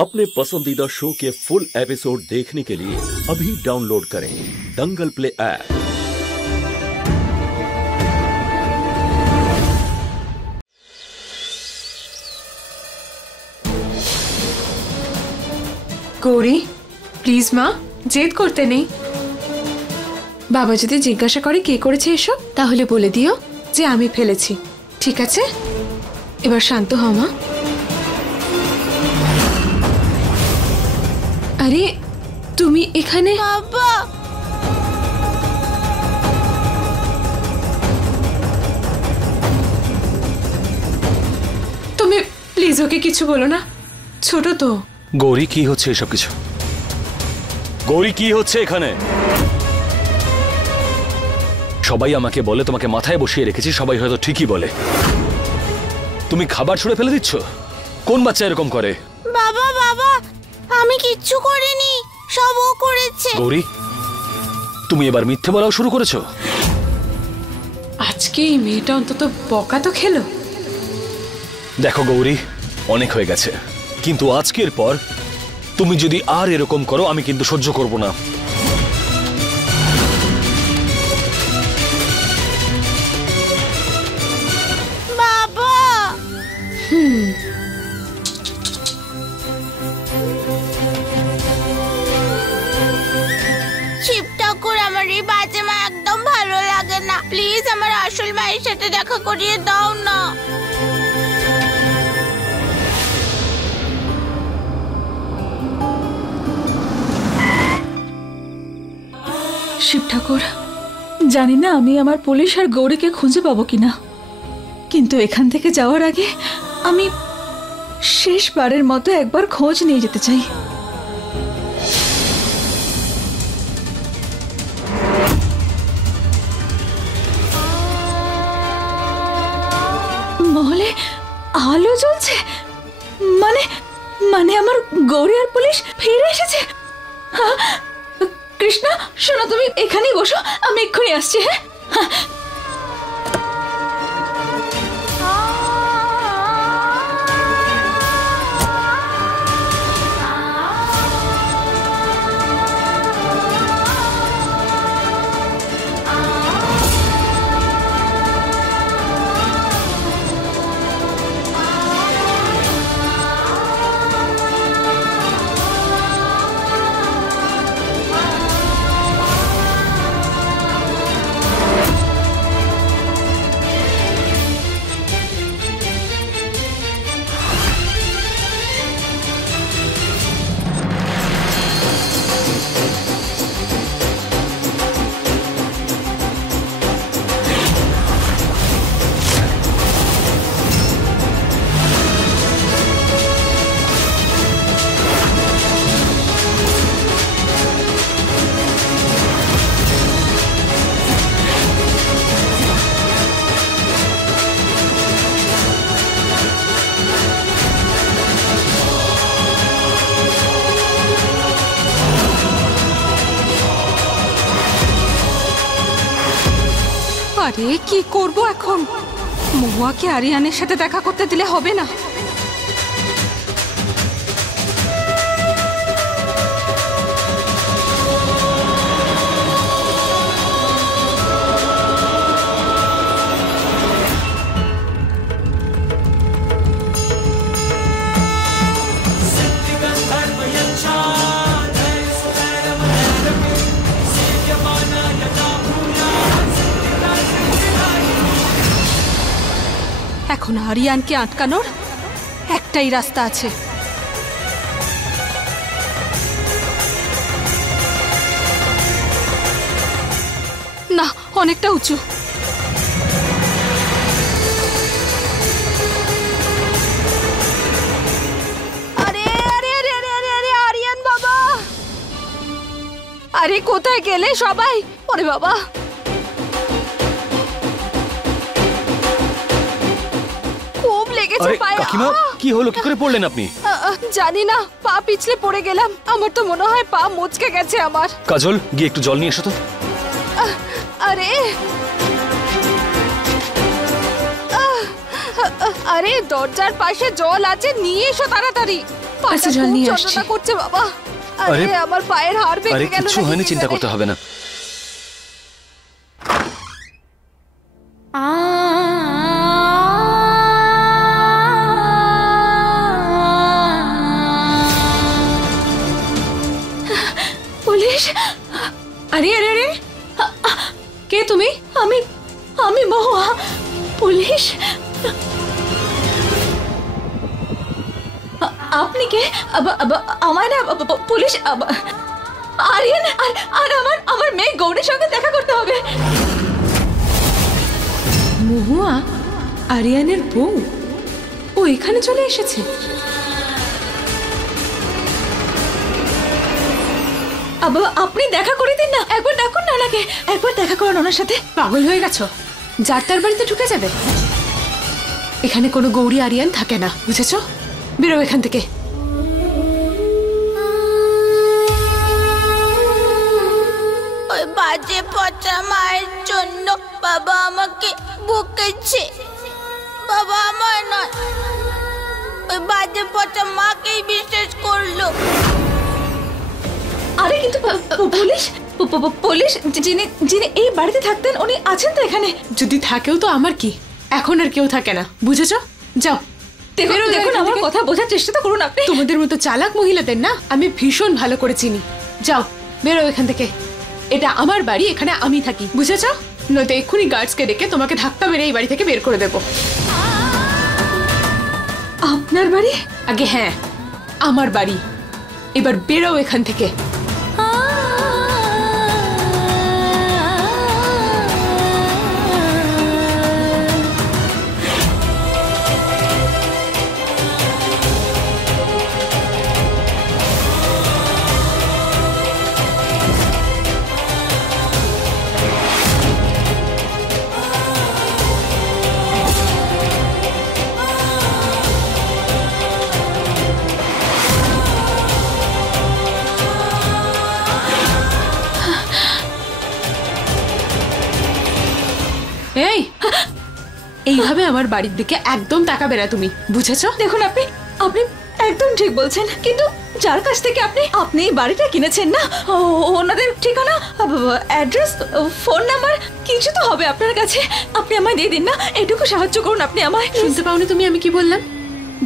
अपने पसंदीदा शो के फुल एपिसोड देखने के लिए अभी डाउनलोड करें दंगल प्ले ऐप। গৌরী প্লিজ মা জেদ করতে নেই। বাবা যদি জিজ্ঞাসা করে কে করেছে এসব তাহলে বলে দিও যে আমি ফেলেছি, ঠিক আছে? এবার শান্ত হও মা। আরে তুমি এখানে? বাবা তুমি প্লিজ ওকে কিছু বলো না, ছোট তো। গৌরী কি হচ্ছে এসব কিছু? গৌরী কি হচ্ছে এখানে? সবাই আমাকে বলে তোমাকে মাথায় বসিয়ে রেখেছি, সবাই হয়তো ঠিকই বলে। তুমি খাবার ছুঁড়ে ফেলে দিচ্ছ? কোন বাচ্চা এরকম করে? বাবা বাবা আমি কিচ্ছু করিনি, সব ও করেছে। গৌরী তুমি এবার মিথ্যে বলাও শুরু করেছো। আজকে এই মেয়েটা অন্তত বকা তো খেলো। দেখো গৌরী অনেক হয়ে গেছে, কিন্তু আজকের পর তুমি যদি আর এরকম করো আমি কিন্তু সহ্য করব না। বাবা শিব ঠাকুর, আমার এই বাজে মা একদম ভালো লাগে না, প্লিজ আমার আসল মায়ের সাথে দেখা করিয়ে দাও না। শিব ঠাকুর, জানি না আমি আমার পুলিশ আর গৌরীকে খুঁজে পাবো কিনা, কিন্তু এখান থেকে যাওয়ার আগে আমি শেষবারের মতো একবার খোঁজ নিয়ে যেতে চাই। মহলে আলো জ্বলছে, মানে মানে আমার গৌরী আর পুলিশ ফিরে এসেছে। হ্যাঁ কৃষ্ণা, শোনো তুমি এখানেই বসো, আমি এক্ষুনি আসছি। হ্যাঁ আরে কি করব এখন? মহুয়াকে আরিয়ানের সাথে দেখা করতে দিলে হবে না। এখন আরিয়ানকে আটকানোর একটাই রাস্তা আছে। না, অনেকটা উঁচু। আরে আরে আরে আরে আরে আরে আরিয়ান বাবা, আরে কোথায় গেলে সবাই? ওরে বাবা, কাকিমা কি হলো, কি করে পড়লেন আপনি? জানি না, পা পিছলে পড়ে গেলাম। আমার তো মনে হয় পা মুচকে গেছে আমার। কাজল গিয়ে একটু জল নিয়ে এসো তো। আরে আরে দরজার পাশে জল আছে, নিয়ে এসো তাড়াতাড়ি। আচ্ছা, জল নিয়ে আসছি। যন্ত্রণা করছে বাবা। আরে, আরে আমার পায়ের হাড় আরে ভেঙে গেল। কিছু হয়নি, চিন্তা করতে হবে না। পুলিশ? আরে আরে আরে, কে তুমি? আমি আমি মহুয়া। পুলিশ? আপনি কে? আমায় না পুলিশ? আরিয়ান আর আমার মেয়ে গৌরীর সঙ্গে দেখা করতে হবে। মহুয়া আরিয়ানের বউ? ও এখানে চলে এসেছে? আপনি দেখা করে দিন না, একবার ডাকুন না ওনাকে, একবার দেখা করুন ওনার সাথে। পাগল হয়ে গেছো? যার তার বাড়িতে ঢুকে যাবে? এখানে কোনো গৌরী আরিয়ান থাকে না, বুঝেছো? বেরো এখান থেকে। ওই বাজে পচা মায়ের জন্য বাবা আমাকে বকেছে। বাবা আমার নয়, ওই বাজে পচা মাকেই বিশ্বাস করলো। আরে কিন্তু পুলিশ পুলিশ যিনি যিনি এই বাড়িতে থাকতেন উনি আছেন তো এখানে? যদি থাকেও তো আমার কি, এখন আর কেউ থাকে না, বুঝেছো? যাও। দেখুন আমার কথা বোঝার চেষ্টা তো করুন আপনি। তোমাদের মতো চালাক মহিলাদের না আমি ভীষণ ভালো করে চিনি। যাও বেরো এখান থেকে, এটা আমার বাড়ি, এখানে আমি থাকি, বুঝেছো? নয়তো এক্ষুনি গার্ডসকে ডেকে তোমাকে ধাক্কা মেরে এই বাড়ি থেকে বের করে দেবো। আপনার বাড়ি? আগে হ্যাঁ, আমার বাড়ি। এবার বেরো এখান থেকে। এই, এইভাবে আমার বাড়ির দিকে একদম তাকাবে না তুমি, বুঝেছো? দেখুন আপনি আপনি একদম ঠিক বলছেন, কিন্তু যার কাছ থেকে আপনি এই বাড়িটা কিনেছেন না, ওনাদের ঠিকানা, অ্যাড্রেস, ফোন নাম্বার কিছু তো হবে আপনার কাছে। আপনি আমায় দিয়ে দিন না, এটুকু সাহায্য করুন আপনি আমায়। শুনতে পাওনি তুমি আমি কি বললাম?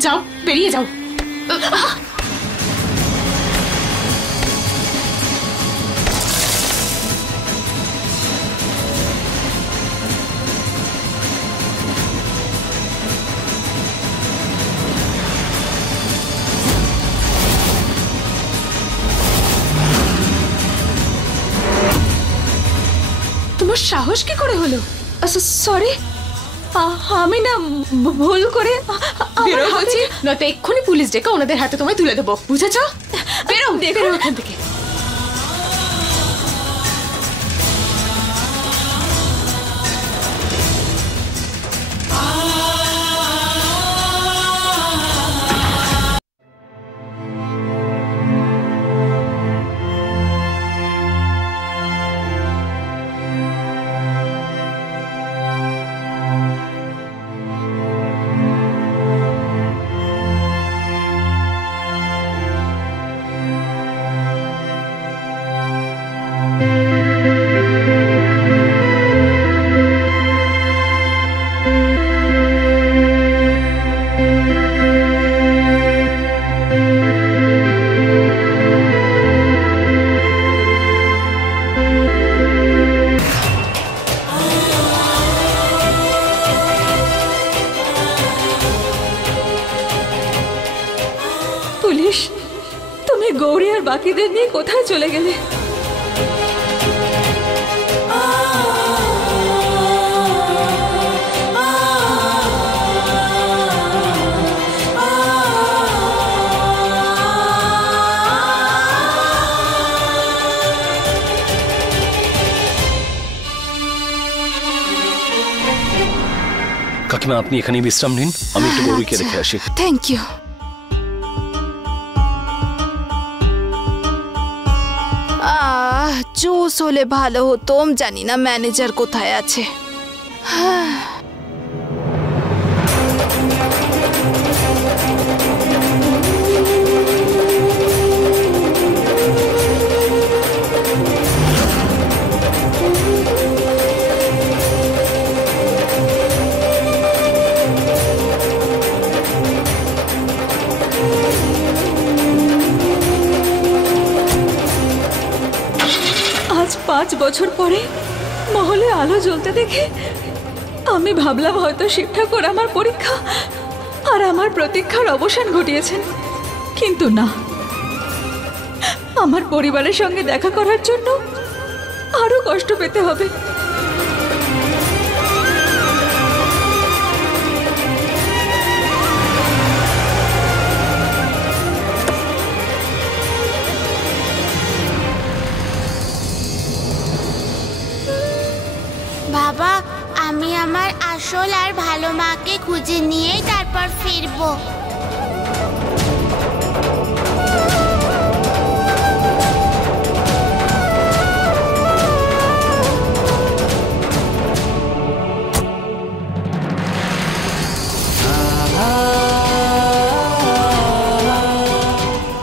যাও, বেরিয়ে যাও। তোমার সাহস কি করে হলো? সরি, আমি না ভুল করে। বেরো বলছি, নয়তো এক্ষুনি পুলিশ ডেকে ওনাদের হাতে তোমায় তুলে দেবো, বুঝেছো? বেরো, বেরো এখান থেকে। পুলিশ, তুমি গৌরী আর বাকিদের নিয়ে কোথায় চলে গেলে? কাকিমা, আপনি এখানেই বিশ্রাম নিন, আমি একটু গৌরীকে রেখে আসি। Thank you. জুস হলে ভালো হতো, জানি না ম্যানেজার কোথায় আছে। 5 বছর পরে মহলে আলো জ্বলতে দেখে আমি ভাবলাম হয়তো শিব ঠাকুর আমার পরীক্ষা আর আমার প্রতীক্ষার অবসান ঘটিয়েছেন, কিন্তু না, আমার পরিবারের সঙ্গে দেখা করার জন্য আরো কষ্ট পেতে হবে। বাবা, আমি আমার আসল আর ভালো মাকে খুঁজে নিয়েই তারপর ফিরবো।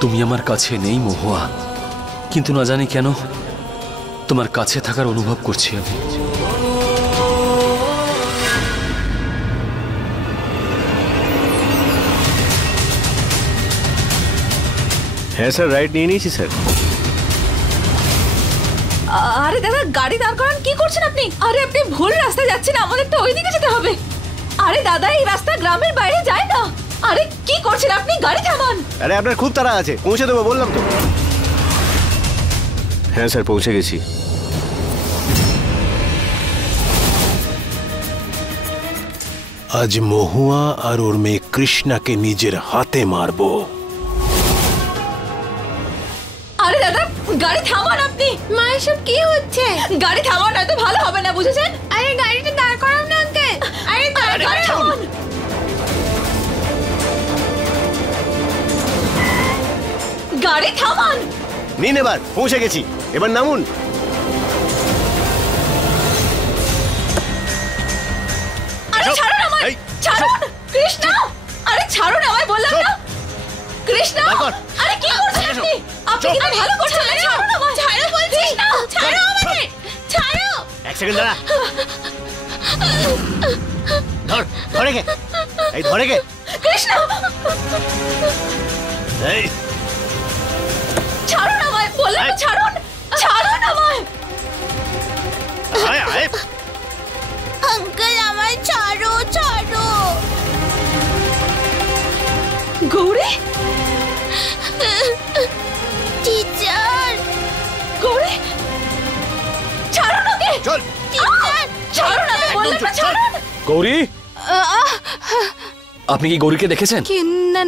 তুমি আমার কাছে নেই মহুয়া, কিন্তু না জানি কেন তোমার কাছে থাকার অনুভব করছি আমি। হ্যাঁ স্যার, রাইট নিয়ে নিয়েছি স্যার। আরে দাদা, গাড়ি দাঁড় করান, কি করছেন আপনি? আরে আপনি ভুল রাস্তায় যাচ্ছেন, আমাদের তো ওইদিকে যেতে হবে। আরে দাদা, এই রাস্তা গ্রামের বাইরে যায় না। আরে কি করছেন আপনি? গাড়ি থামান। আরে আপনার খুব তাড়া আছে, পৌঁছে দেবো বললাম তো। হ্যাঁ স্যার, পৌঁছে গেছি। আজ মহুয়া আর ওর মেয়ে কৃষ্ণাকে নিজের হাতে মারবো। আরে দাদা, গাড়ি থামান আপনি। মা, এসব কি হচ্ছে? গাড়ি থামান, নয়তো ভালো হবে না, বুঝেছেন? আরে গাড়িটা দাঁড় করাও না আঙ্কেল। আরে গাড়ি থামান। গাড়ি থামান। নিন, এবার পৌঁছে গেছি, এবার নামুন। আরে ছাড়ুন আমায়, এই, ছাড়ুন কৃষ্ণ। আরে ছাড়ুন আমায়, বললাম না। কৃষ্ণ, আরে কি করছেন আপনি? আপনি কি ভালো করছেন না? ছাড়ুন আমায়, ছাড়ো বলছি। ছাড়ো আমাকে, ছাড়ো। এক সেকেন্ড দাঁড়া। ধরে গে, এই ধরে গে। কৃষ্ণ, এই ছাড়ুন আমায়, বললাম না, ছাড়ুন, ছাড়ুন আমায়। আয় আয়। আঙ্কেল, আমায় ছাড়ো, ছাড়ো। গৌরী, টিচার, গৌরী, ছাড়ুন ওকে। চল। টিচার, ছাড়ুন, আমি বললাম না, ছাড়ুন। গৌরী, আপনি কি গৌরীকে দেখেছেন? কি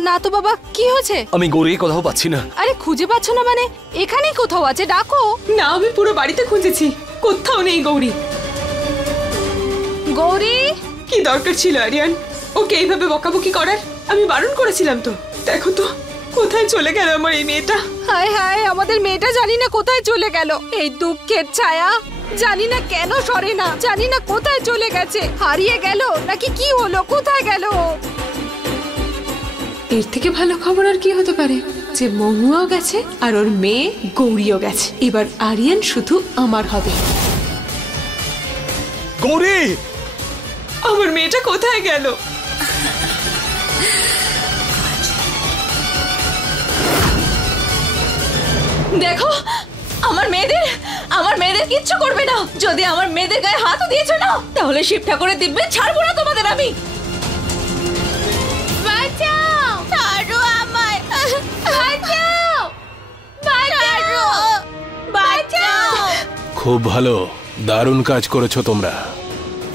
না তো বাবা, কি হয়েছে? আমি গৌরী কোথাও পাচ্ছি না। আরে খুঁজে পাচ্ছ না মানে? এখানেই কোথাও আছে, ডাকো। না, আমি পুরো বাড়িতে খুঁজেছি, কোথাও নেই গৌরী। গৌরী, কি দরকার ছিল আরিয়ান ওকে এইভাবে বকাবকি করার? আমি বারণ করেছিলাম তো। দেখো তো কোথায় চলে গেল আমার এই মেয়েটা। হায় হায়, আমাদের মেয়েটা জানি না কোথায় চলে গেল। এই দুঃখের ছায়া জানি না কেন সরে না, জানি না কোথায় চলে গেছে। হারিয়ে গেল নাকি কি হলো, কোথায় গেল? এর থেকে ভালো খবর আর কি হতে পারে যে মহুয়াও গেছে আর ওর মেয়ে গৌরীও গেছে। এবার আরিয়ান শুধু আমার হবে। গৌরী, আমার মেয়েটা কোথায় গেল? দেখো, আমার মেয়েদের কিচ্ছু করবে না। যদি আমার মেয়েদের গায়ে হাতও দিয়েছো না, তাহলে শিব ঠাকুরের দিব্যে ছাড়বো না তোমাদের আমি। বাঁচাও, ছাড়ো আমায়। বাঁচাও, বাঁচাও, বাঁচাও। খুব ভালো, দারুণ কাজ করেছো তোমরা।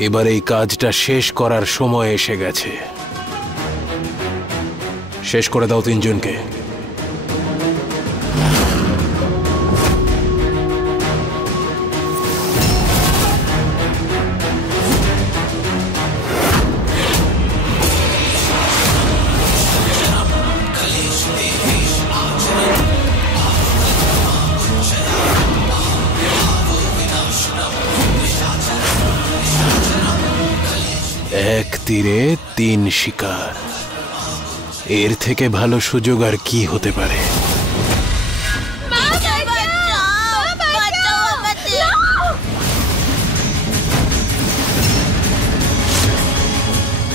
এবার এই কাজটা শেষ করার সময় এসে গেছে। শেষ করে দাও তিনজনকে। এক তীরে তিন শিকার, এর থেকে ভালো সুযোগ আর কি হতে পারে? বাঁচাও, বাঁচাও আমাদের।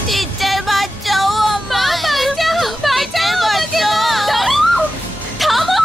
টিচার, বাঁচাও আমায়। বাঁচাও, বাঁচাও। থামো।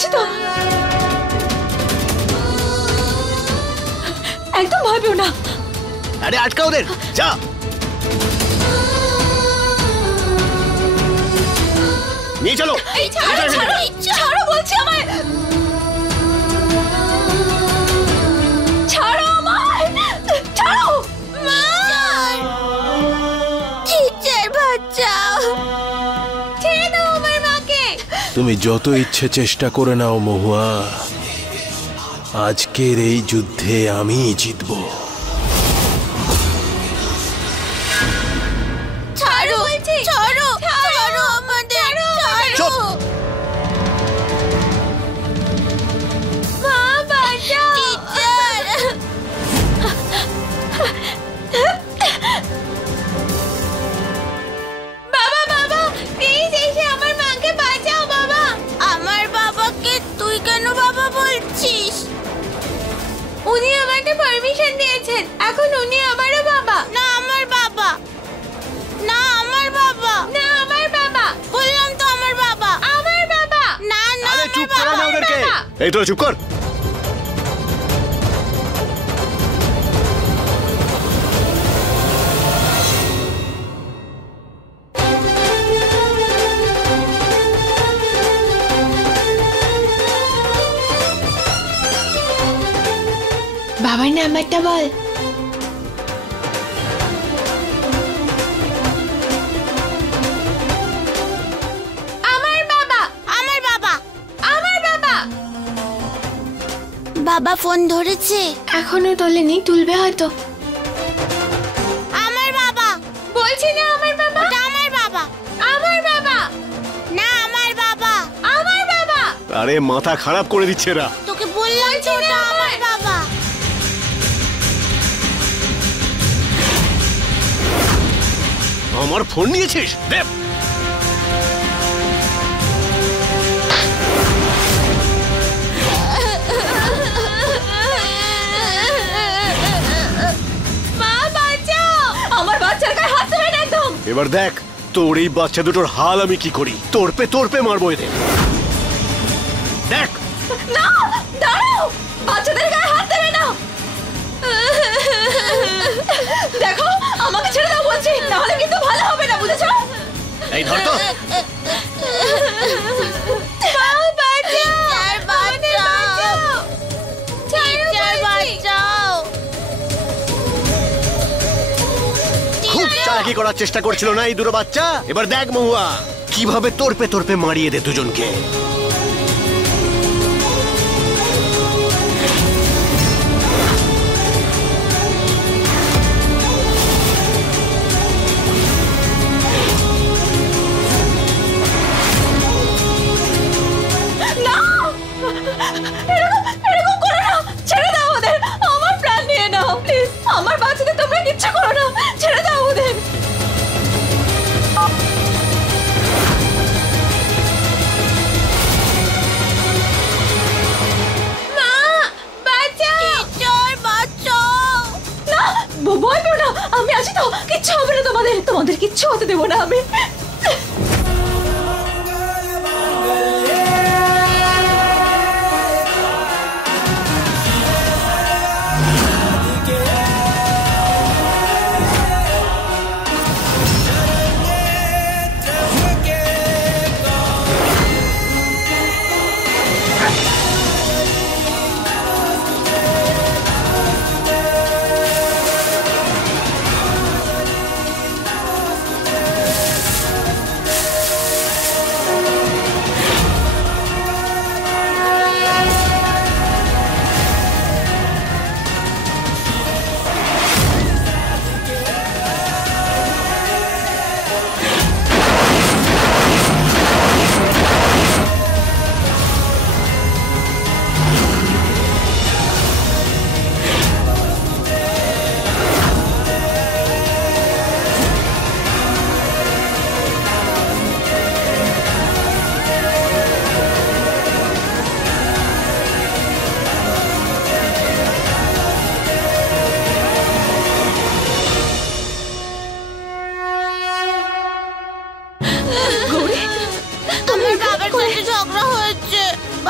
আছে তো? একদম ভয় পেও না। আরে আটকা ওদের, যা। নিয়ে চলো। ছাড়ো বলছি আমায়, ছাড়ো আমায়, ছাড়ো। টিচার বাঁচাও, ছেড়ে দাও আমার মাকে। তুমি যত ইচ্ছে চেষ্টা করে নাও মহুয়া, আজকের এই যুদ্ধে আমিই জিতব। ছাড়ো বলছি, ছাড়ো ছাড়ো আমাদের, ছাড়ো। মা বাঁচাও, টিচার। বাবা বাবা প্লিজ এসে আমার মাকে বাঁচাও বাবা। আমার বাবাকে তুই কেন বাবা বলছিস? উনি আমাকে পারমিশন দিয়েছেন, এখন উনি আমারও বাবা। না আমার বাবা, না আমার বাবা, না আমার বাবা, বললাম তো আমার বাবা, আমার বাবা। না না আরে চুপ করো না ওদেরকে। এই তো চুপ কর। বাবার নাম্বারটা বল। আমার বাবা, আমার বাবা, আমার বাবা। বাবা ফোন ধরেছে? এখনো তোলেনি, তুলবে হয়তো। আমার বাবা, বলছি না আমার বাবা, ওটা আমার বাবা, আমার বাবা, না আমার বাবা, আমার বাবা। আরে মাথা খারাপ করে দিচ্ছে এরা। তোকে বললাম তো ওটা আমার বাবা। আমার ফোন নিয়েছিস? দেব। মা বাঁচাও, আমার বাচ্চার গায়ে হাত দেবে না একদম। এবার দেখ তোর এই বাচ্চা দুটোর হাল আমি কি করি। তোরপে মারবো এদের। দেখ। না দাঁড়াও, বাচ্চাদের গায়ে হাত দেবে না। দেখো আমাকে ছেড়ে দাও বলছি, নাহলে কিন্তু ভালো হবে না, বুঝেছো? এই ধর তো। মা বাঁচাও, বাঁচাও, টিচার বাঁচাও। খুব চালাকি করার চেষ্টা করছিল না এই দুটো বাচ্চা? এবার দেখ মহুয়া কিভাবে তোরপে মারিয়ে দে দুজনকে। না এরকম করো না, ছেড়ে দাও ওদের, আমার প্রাণ নিয়ে নাও প্লিজ। আমার বাচ্চাদের তোমরা কিচ্ছু করো না, ছেড়ে দাও ওদের। মা বাঁচাও, টিচার বাঁচাও। না ভয় পেও না, আমি আছি তো, কিচ্ছু হবে না তোমাদের, তোমাদের কিচ্ছু হতে দেবো না আমি।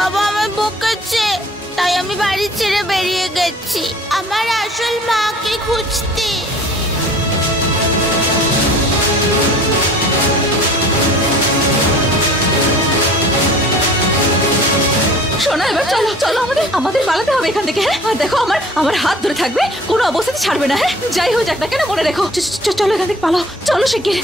বাবা আমায় বকেছে, তাই আমি বাড়ি ছেড়ে বেরিয়ে গেছি আমার আসল মাকে খুঁজতে। শোনো, এবার চলো চলো, আমাদের পালাতে হবে এখান থেকে। হ্যাঁ, আর দেখো আমার হাত ধরে থাকবে, কোনো অবস্থাতে ছাড়বে না। হ্যাঁ, যাই হয়ে যাক না কেন মনে রেখো। চলো এখান থেকে পালাও, চলো শিগগির।